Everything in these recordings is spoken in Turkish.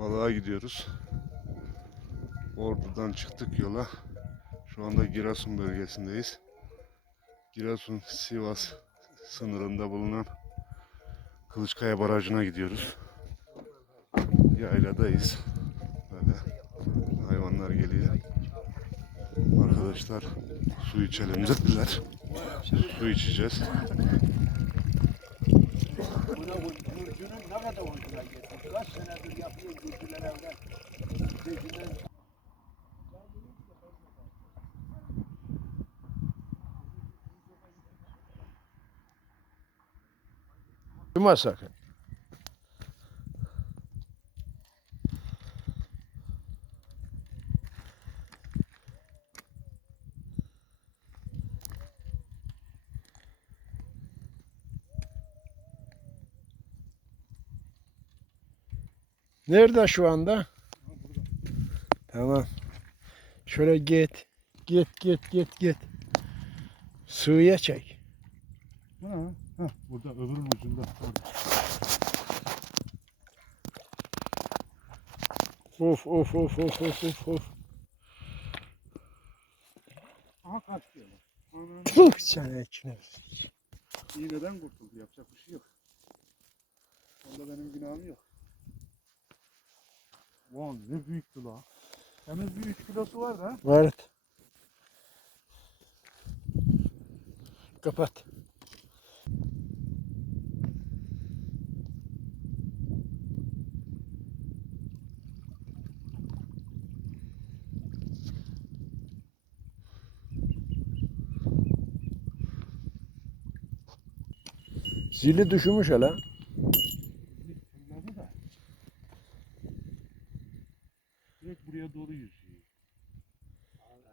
balığa gidiyoruz. Ordu'dan çıktık yola. Şu anda Giresun bölgesindeyiz. Giresun Sivas sınırında bulunan Kılıçkaya Barajı'na gidiyoruz. Yayladayız. Böyle hayvanlar geliyor. Arkadaşlar su içelim dediler. Su içeceğiz. Buna Gürcü'nün ne kadar hoşuna gitti. Kaç senedir yapıyor Gürcüler evde. Gürcüler Yuma sakın. Nerede şu anda? Tamam. Şöyle git. Git git git git. Suya çek. Ha, ha, burada öbürün ucunda. Orada. Of of of of of of of. Aha kaç diyor. Ananı Puh sen ekine. iğneden kurtuldu. Yapacak bir şey yok. Onda benim günahım yok. Lan ne büyüktü la. Temiz bir 3 kilosu var da. Var. Kapat. Zili düşmüş hele. Fırladı da. Direkt buraya doğru yüzüyor.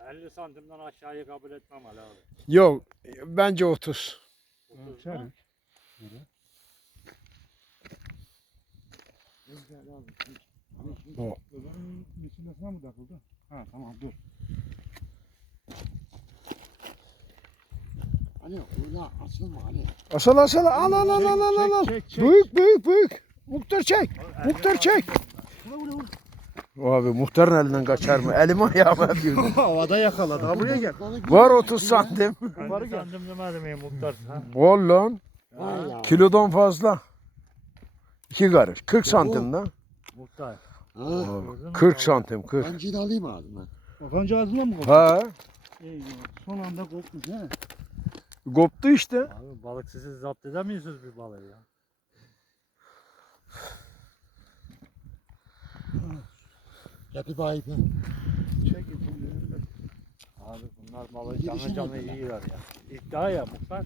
50 santimden aşağıyı kabul etmem Ali abi. Yok bence 30. Ölçerim. Böyle. O. Öbürünün içindesine mi takıldı? Ha tamam dur. Hani öyle asılma hani. Asal asal al al al al al al. Çek, çek, çek. Büyük büyük büyük. Muhtar çek. Muhtar çek. Abi muhtarın elinden kaçar mı? Elim ayağım hep yürüdü. Havada yakaladı. Ha buraya gel. Var 30 santim. 50 santim demedim ya muhtar. Var lan. Kilodan fazla. İki karış. 40 santim lan. Muhtar. Ha, Gördün mü? 40 santim 40. ben cin alayım ağzıma. Kafanca ağzına mı koptu? Ha. Son anda koptu değil mi? Koptu işte. Abi balık siz zapt edemiyorsunuz bir balığı ya. Yapı bayi be. Çek içinde. Abi bunlar Girişim canlı canlı yiyorlar ya. İddia ya muhtar.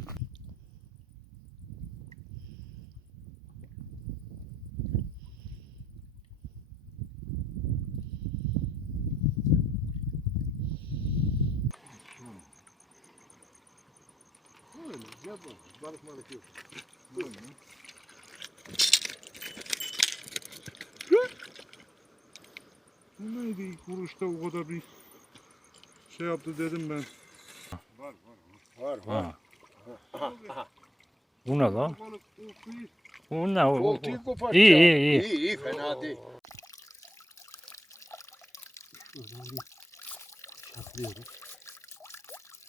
Balık malık yok. Bu neydi kuruşta o kadar bir şey yaptı dedim ben. Var var var. Ha. Bu ne lan? Bu ne? O- o- Koltuğu kopartacağım. İyi iyi iyi. İyi iyi fena değil. Şuradan bir şaplıyoruz.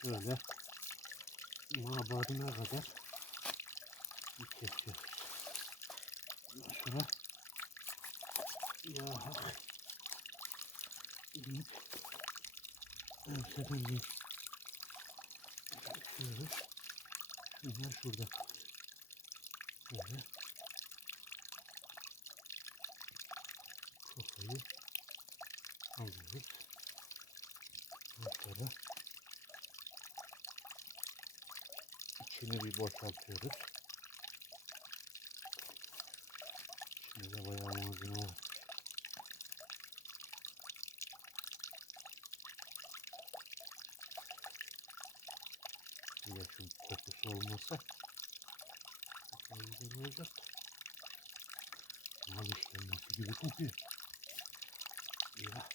Şöyle mabadına kadar bir kesiyoruz. Şuna ya hak inip enseden bir kesiyoruz. Şunlar şurada kalıyor. Böyle kafayı alıyoruz. Sonra içini bir boşaltıyoruz. Yaşın kokusu olmasa çok güzel olacak. Mal işlenmesi gibi kokuyor. Ya.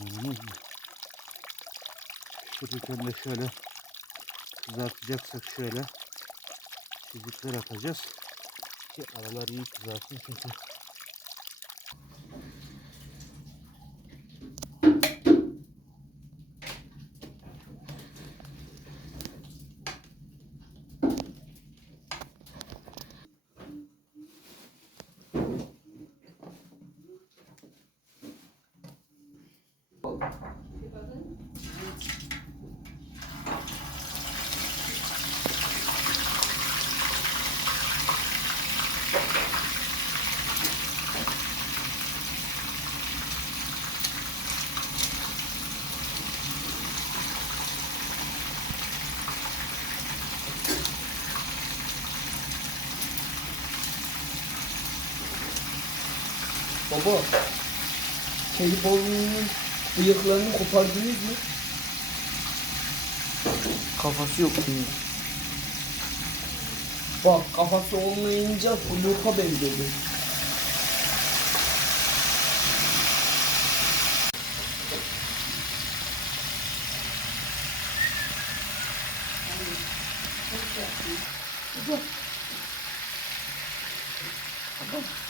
Anladınız mı? Pişirirken de şöyle kızartacaksak şöyle çizikler atacağız. Ki aralar iyi kızarsın çünkü Baba, kedi balığının bıyıklarını kopardınız mı? Kafası yok bunun. Bak kafası olmayınca buluka benzedi. Baba. Baba.